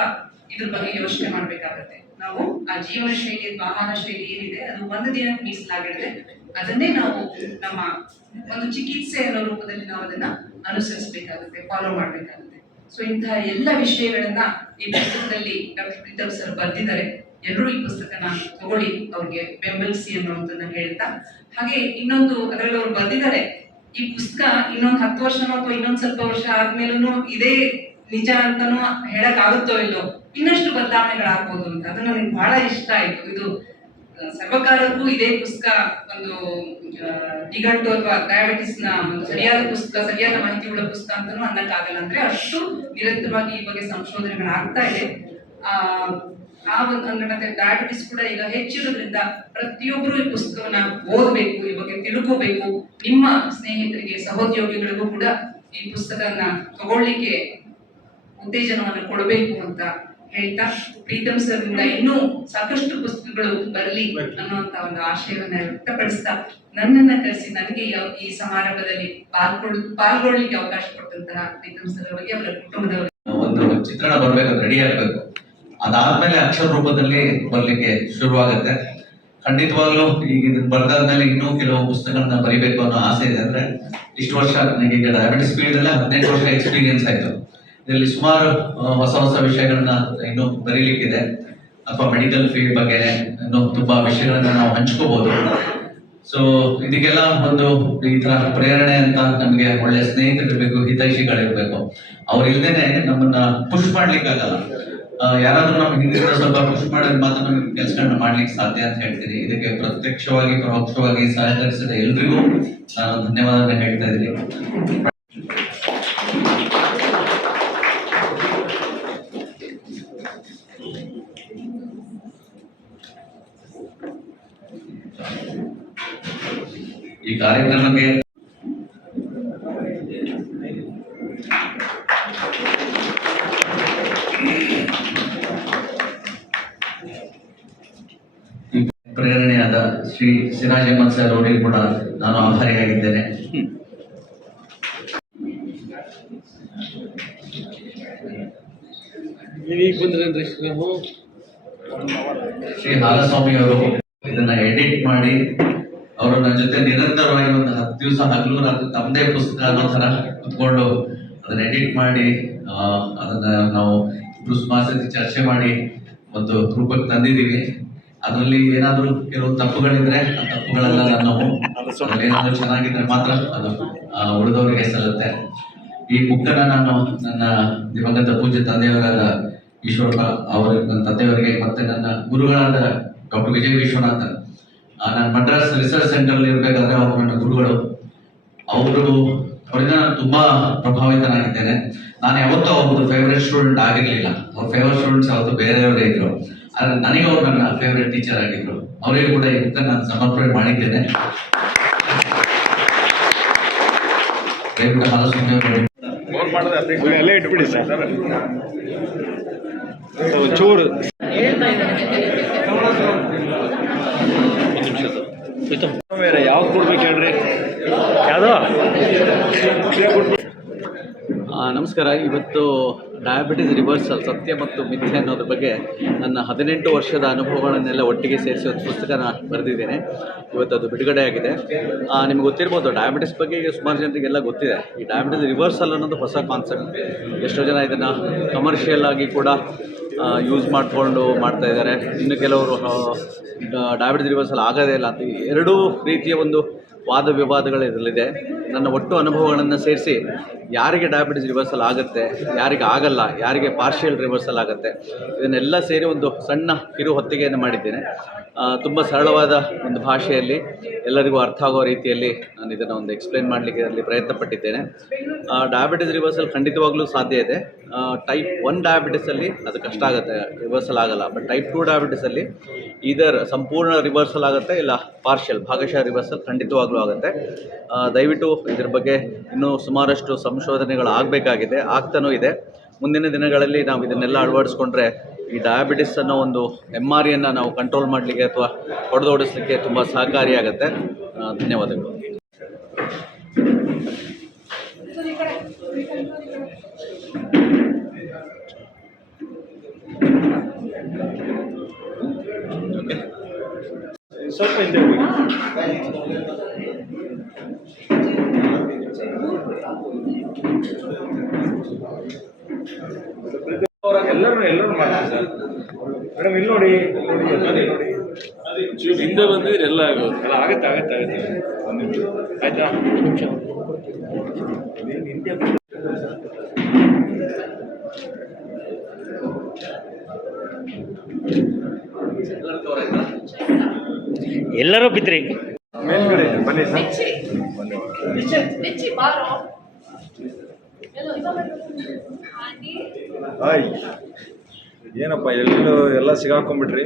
ಇದ್ರ ಬಗ್ಗೆ ಯೋಚನೆ ಮಾಡ್ಬೇಕಾಗತ್ತೆ. ನಾವು ಆ ಜೀವನ ಶೈಲಿ ಆಹಾರ ಶೈಲಿ ಏನಿದೆ, ಅದು ಒಂದು ದಿನಕ್ಕೆ ಮೀಸಲಾಗಿರುತ್ತೆ ಅದನ್ನೇ ನಾವು ನಮ್ಮ ಒಂದು ಚಿಕಿತ್ಸೆ ಅನ್ನೋ ರೂಪದಲ್ಲಿ ನಾವು ಅದನ್ನ ಅನುಸರಿಸಬೇಕಾಗುತ್ತೆ ಫಾಲೋ ಮಾಡಬೇಕಾಗುತ್ತೆ. ಸೊ ಇಂತಹ ಎಲ್ಲ ವಿಷಯಗಳನ್ನ ಈ ಪುಸ್ತಕದಲ್ಲಿ ಡಾಕ್ಟರ್ ಪ್ರೀತಮ್ ಸರ್ ಬರೆದಿದ್ದಾರೆ. ಎಲ್ಲರೂ ಈ ಪುಸ್ತಕನ ತಗೊಳ್ಳಿ, ಅವ್ರಿಗೆ ಬೆಂಬಲಿಸಿ ಅನ್ನುವಂಥದ್ದನ್ನ ಹೇಳ್ತಾ. ಹಾಗೆ ಇನ್ನೊಂದು ಅದರಲ್ಲಿ ಅವ್ರು ಬರೆದಿದ್ದಾರೆ, ಈ ಪುಸ್ತಕ ಇನ್ನೊಂದು ಹತ್ತು ವರ್ಷನೋ ಅಥವಾ ಇನ್ನೊಂದು ಸ್ವಲ್ಪ ವರ್ಷ ಆದ್ಮೇಲೂ ಇದೇ ನಿಜ ಅಂತಾನೂ ಹೇಳಕ್ ಆಗುತ್ತೋ ಇಲ್ಲೋ, ಇನ್ನಷ್ಟು ಬದಲಾವಣೆಗಳಾಗ್ಬೋದು ಅಂತ. ಅದು ನನಗೆ ಬಹಳ ಇಷ್ಟ ಆಯ್ತು. ಇದು ಸರ್ವಕಾರಕ್ಕೂ ಇದೇ ಪುಸ್ತಕ ಒಂದು ನಿಘಂಟು ಅಥವಾ ಡಯಾಬಿಟಿಸ್ನ ಒಂದು ಸರಿಯಾದ ಪುಸ್ತಕ, ಸರಿಯಾದ ಮಾಹಿತಿ ಉಳ್ಳ ಪುಸ್ತಕ ಅಂತಾನೂ ಅನ್ನಕ್ಕಾಗಲ್ಲ ಅಂದ್ರೆ ಅಷ್ಟು ನಿರಂತರವಾಗಿ ಈ ಬಗ್ಗೆ ಸಂಶೋಧನೆಗಳಾಗ್ತಾ ಇದೆ. ಆ ಆ ಒಂದು ಅಂದ್ರೆ ಡಯಾಬಿಟಿಸ್ ಕೂಡ ಈಗ ಹೆಚ್ಚಿರೋದ್ರಿಂದ ಪ್ರತಿಯೊಬ್ಬರು ಈ ಪುಸ್ತಕವನ್ನ ಓದಬೇಕು, ಈ ಬಗ್ಗೆ ತಿಳ್ಕೋಬೇಕು. ನಿಮ್ಮ ಸ್ನೇಹಿತರಿಗೆ, ಸಹೋದ್ಯೋಗಿಗಳಿಗೂ ಕೂಡ ಈ ಪುಸ್ತಕವನ್ನ ತಗೊಳ್ಳಿಕ್ಕೆ ಉತ್ತೇಜನವನ್ನು ಕೊಡಬೇಕು ಅಂತ ಹೇಳ್ತಾ ಪ್ರೀತಮ್ ಸರ್ ಇಂದ ಇನ್ನೂ ಸಾಕಷ್ಟು ಪುಸ್ತಕಗಳು ಬರಲಿ ಅನ್ನುವಂತ ಒಂದು ಆಶಯವನ್ನ ವ್ಯಕ್ತಪಡಿಸ್ತಾ ನನ್ನನ್ನ ಕರೆಸಿ ನನಗೆ ಯಾವ- ಈ ಸಮಾರಂಭದಲ್ಲಿ ಪಾಲ್ಗೊಳ್ ಪಾಲ್ಗೊಳ್ಳಿಕ್ಕೆ ಅವಕಾಶ ಕೊಟ್ಟಂತಹ ಪ್ರೀತಮ್ ಸರ್ ಅವರಿಗೆ ಅವರ ಕುಟುಂಬದವರಿಗೆ. ಒಂದು ಚಿತ್ರಣ ಬರ್ಬೇಕು ರೆಡಿ ಆಗ್ಬೇಕು. ಅದಾದ್ಮೇಲೆ ಅಕ್ಷರ ರೂಪದಲ್ಲಿ ಬರ್ಲಿಕ್ಕೆ ಶುರುವಾಗುತ್ತೆ. ಖಂಡಿತವಾಗ್ಲೂ ಈಗ ಇದನ್ನ ಬರ್ದಾದ್ಮೇಲೆ ಇನ್ನೂ ಕೆಲವು ಪುಸ್ತಕಗಳನ್ನ ಬರಿಬೇಕು ಅನ್ನೋ ಆಸೆ ಇದೆ. ಅಂದ್ರೆ ಇಷ್ಟು ವರ್ಷ ನನಗೆ ಈಗ ಡಯಾಬಿಟಿಸ್ ಫೀಲ್ಡ್ ಅಲ್ಲೇ ಹದಿನೆಂಟು ವರ್ಷ ಎಕ್ಸ್ಪೀರಿಯನ್ಸ್ ಆಯ್ತು. ಇದರಲ್ಲಿ ಸುಮಾರು ಹೊಸ ಹೊಸ ವಿಷಯಗಳನ್ನ ಇನ್ನೂ ಬರೀಲಿಕ್ಕಿದೆ. ಅಥವಾ ಮೆಡಿಕಲ್ ಫೀಲ್ಡ್ ಬಗ್ಗೆ ಇನ್ನೂ ತುಂಬಾ ವಿಷಯಗಳನ್ನ ನಾವು ಹಂಚ್ಕೋಬಹುದು ಸೊ ಇದಕ್ಕೆಲ್ಲ ಒಂದು ಈ ತರ ಪ್ರೇರಣೆ ಅಂತ ನಮ್ಗೆ ಒಳ್ಳೆ ಸ್ನೇಹಿತರಿರ್ಬೇಕು ಹಿತೈಷಿಗಳಿರ್ಬೇಕು. ಅವ್ರು ಇಲ್ದೇನೆ ನಮ್ಮನ್ನ ಪುಷ್ ಮಾಡ್ಲಿಕ್ಕೆ ಆಗಲ್ಲ ಆ, ಯಾರಾದ್ರೂ ನಮ್ಗೆ ಹಿಂದಿನ ಸ್ವಲ್ಪ ಪುಷ್ ಮಾಡಿದ್ರೆ ಮಾತ್ರ ನಮ್ಗೆ ಕೆಲಸಗಳನ್ನ ಮಾಡ್ಲಿಕ್ಕೆ ಸಾಧ್ಯ ಅಂತ ಹೇಳ್ತೀನಿ. ಇದಕ್ಕೆ ಪ್ರತ್ಯಕ್ಷವಾಗಿ ಪರೋಕ್ಷವಾಗಿ ಸಹಕರಿಸಿದ ಎಲ್ರಿಗೂ ನಾನು ಧನ್ಯವಾದ ಹೇಳ್ತಾ ಇದ್ದೀನಿ. ಈ ಕಾರ್ಯಕ್ರಮಕ್ಕೆ ಪ್ರೇರಣೆಯಾದ ಶ್ರೀ ಸಿರಾಜ್ ಅಹಮದ್ ಸರ್ ಅವರಿಗೆ ಕೂಡ ನಾನು ಆಭಾರಿಯಾಗಿದ್ದೇನೆ. ಶ್ರೀ ಹಾಲಸ್ವಾಮಿ ಅವರು ಇದನ್ನ ಎಡಿಟ್ ಮಾಡಿ ಅವರು ನನ್ನ ಜೊತೆ ನಿರಂತರವಾಗಿ ಒಂದು ಹತ್ತು ದಿವಸ ಹಗಲು ರಾತ್ರಿ ತಮ್ಮದೇ ಪುಸ್ತಕ ಅನ್ನೋ ತರ ಕುತ್ಕೊಂಡು ಅದನ್ನ ಎಡಿಟ್ ಮಾಡಿ ಅದನ್ನ ನಾವು ಇಬ್ರು ಸುಮಾರು ಸತಿ ಚರ್ಚೆ ಮಾಡಿ ಒಂದು ರೂಪಕ್ಕೆ ತಂದಿದ್ದೀವಿ. ಅದರಲ್ಲಿ ಏನಾದರೂ ಕೆಲವು ತಪ್ಪುಗಳಿದ್ರೆ ಆ ತಪ್ಪುಗಳೆಲ್ಲ ನಾವು ಏನಾದರೂ ಚೆನ್ನಾಗಿದ್ರೆ ಮಾತ್ರ ಅದು ಉಳಿದವರಿಗೆ ಸಲ್ಲುತ್ತೆ. ಈ ಬುಕ್ಕನ್ನ ನಾನು ನನ್ನ ದಿವಂಗತ ಪೂಜೆ ತಂದೆಯವರಾದ ಈಶ್ವರಪ್ಪ ಅವರ ನನ್ನ ತಂದೆಯವರಿಗೆ ಮತ್ತೆ ನನ್ನ ಗುರುಗಳಾದ ಡಾಕ್ಟರ್ ವಿಜಯ್ ವಿಶ್ವನಾಥನ್ ನಾನು ಮಡ್ರಾಸ್ ರಿಸರ್ಚ್ ಸೆಂಟರ್ ಇರಬೇಕಾದ್ರೆ ಅವರು ನನ್ನ ಗುರುಗಳು. ಅವರು ಅವರಿಂದ ನಾನು ತುಂಬಾ ಪ್ರಭಾವಿತನಾಗಿದ್ದೇನೆ. ನಾನು ಯಾವತ್ತೂ ಅವ್ರದ್ದು ಫೇವ್ರೆಟ್ ಸ್ಟೂಡೆಂಟ್ ಆಗಿರಲಿಲ್ಲ. ಅವ್ರ ಫೇವ್ರೇಟ್ ಸ್ಟೂಡೆಂಟ್ಸ್ ಯಾವತ್ತು ಬೇರೆಯವರೇ ಇದ್ರು. ಆದ್ರೆ ನನಗೆ ಅವ್ರು ನನ್ನ ಫೇವ್ರೆಟ್ ಟೀಚರ್ ಆಗಿದ್ರು. ಅವರಿಗೆ ಕೂಡ ಬುಕ್ ನಾನು ಸಮರ್ಪಣೆ ಮಾಡಿದ್ದೇನೆ. ಚೂರು ಬೇರೆ ಯಾವ್ದು ಕೊಡ್ಬೇಕು ಹೇಳ್ರಿ? ಯಾವುದು? ನಮಸ್ಕಾರ. ಇವತ್ತು ಡಯಾಬಿಟಿಸ್ ರಿವರ್ಸಲ್ ಸತ್ಯ ಮತ್ತು ಮಿಥ್ಯೆ ಅನ್ನೋದ್ರ ಬಗ್ಗೆ ನನ್ನ ಹದಿನೆಂಟು ವರ್ಷದ ಅನುಭವಗಳನ್ನೆಲ್ಲ ಒಟ್ಟಿಗೆ ಸೇರಿಸಿ ಒಂದು ನಾನು ಬರೆದಿದ್ದೇನೆ. ಇವತ್ತು ಅದು ಬಿಡುಗಡೆ ಆಗಿದೆ. ಆ, ನಿಮ್ಗೆ ಗೊತ್ತಿರ್ಬೋದು ಡಯಾಬಿಟಿಸ್ ಬಗ್ಗೆ ಈಗ ಸುಮಾರು ಜನರಿಗೆಲ್ಲ ಗೊತ್ತಿದೆ. ಈ ಡಯಾಬಿಟಿಸ್ ರಿವರ್ಸಲ್ ಅನ್ನೋದು ಹೊಸ ಕಾನ್ಸೆಪ್ಟ್ ಎಷ್ಟೋ ಜನ ಇದನ್ನು ಕಮರ್ಷಿಯಲ್ ಆಗಿ ಕೂಡ ಯೂಸ್ ಮಾಡಿಕೊಂಡು ಮಾಡ್ತಾ ಇದ್ದಾರೆ. ಇನ್ನು ಕೆಲವರು ಡಯಾಬಿಟಿಸ್ ರಿವರ್ಸಲ್ ಆಗೋದೇ ಇಲ್ಲ ಅಂತ ಎರಡೂ ರೀತಿಯ ಒಂದು ವಾದ ವಿವಾದಗಳು ಇದರಲ್ಲಿದೆ. ನನ್ನ ಒಟ್ಟು ಅನುಭವಗಳನ್ನು ಸೇರಿಸಿ, ಯಾರಿಗೆ ಡಯಾಬಿಟಿಸ್ ರಿವರ್ಸಲ್ ಆಗುತ್ತೆ, ಯಾರಿಗೆ ಆಗಲ್ಲ, ಯಾರಿಗೆ ಪಾರ್ಷಿಯಲ್ ರಿವರ್ಸಲ್ ಆಗುತ್ತೆ, ಇದನ್ನೆಲ್ಲ ಸೇರಿ ಒಂದು ಸಣ್ಣ ಕಿರು ಹೊತ್ತಿಗೆಯನ್ನು ಮಾಡಿದ್ದೇನೆ ತುಂಬ ಸರಳವಾದ ಒಂದು ಭಾಷೆಯಲ್ಲಿ ಎಲ್ಲರಿಗೂ ಅರ್ಥ ಆಗೋ ರೀತಿಯಲ್ಲಿ ನಾನು ಇದನ್ನು ಒಂದು ಎಕ್ಸ್ಪ್ಲೈನ್ ಮಾಡಲಿಕ್ಕೆ ಅಲ್ಲಿ ಪ್ರಯತ್ನ ಪಟ್ಟಿದ್ದೇನೆ ಡಯಾಬಿಟಿಸ್ ರಿವರ್ಸಲ್ ಖಂಡಿತವಾಗ್ಲೂ ಸಾಧ್ಯ ಇದೆ. ಟೈಪ್ ಒನ್ ಡಯಾಬಿಟಿಸಲ್ಲಿ ಅದು ಕಷ್ಟ ಆಗುತ್ತೆ ರಿವರ್ಸಲ್ ಆಗಲ್ಲ. ಬಟ್ ಟೈಪ್ ಟು ಡಯಾಬಿಟಿಸಲ್ಲಿ ಇದರ್ ಸಂಪೂರ್ಣ ರಿವರ್ಸಲ್ ಆಗುತ್ತೆ ಇಲ್ಲ ಪಾರ್ಷಿಯಲ್ ಭಾಗಶಃ ರಿವರ್ಸಲ್ ಖಂಡಿತವಾಗ್ಲೂ ಆಗುತ್ತೆ. ದಯವಿಟ್ಟು ಇದ್ರ ಬಗ್ಗೆ ಇನ್ನೂ ಸುಮಾರಷ್ಟು ಸಂಶೋಧನೆಗಳು ಆಗಬೇಕಾಗಿದೆ, ಆಗ್ತಾನೂ ಇದೆ. ಮುಂದಿನ ದಿನಗಳಲ್ಲಿ ನಾವು ಇದನ್ನೆಲ್ಲ ಅಳವಡಿಸ್ಕೊಂಡ್ರೆ ಈ ಡಯಾಬಿಟಿಸ್ ಅನ್ನೋ ಒಂದು ಎಂ ಆರ್ ಇಯನ್ನು ನಾವು ಕಂಟ್ರೋಲ್ ಮಾಡಲಿಕ್ಕೆ ಅಥವಾ ಹೊಡೆದೋಡಿಸ್ಲಿಕ್ಕೆ ತುಂಬ ಸಹಕಾರಿಯಾಗುತ್ತೆ ಧನ್ಯವಾದಗಳು. ಸ್ವಲ್ಪ ಹಿಂದೆ ಹೋಗಿ ಅವ್ರ ಎಲ್ಲರೂ ಮಾಡ್ತಾರೆ ಸರ್. ಮೇಡಮ್ ಇಲ್ಲಿ ನೋಡಿ ನೋಡಿ ನೋಡಿ ಹಿಂದೆ ಬಂದಿದ್ರೆ ಎಲ್ಲ ಆಗೋದು. ಎಲ್ಲ ಆಗತ್ತೆ ಆಗತ್ತೆ ಆಗತ್ತೆ. ಒಂದು ನಿಮಿಷ. ಆಯ್ತಾ? ನಿಮಿಷ. ಹಿಂದೆ ಎಲ್ಲರೂ ಬಿದ್ರಿ. ಮೇಲ್ಗಡೆ ಬನ್ನಿ ಸರ್. ಹಾಯ್. ಏನಪ್ಪ ಎಲ್ಲೂ ಎಲ್ಲ ಸಿಗಾಕೊಂಡ್ಬಿಟ್ರಿ.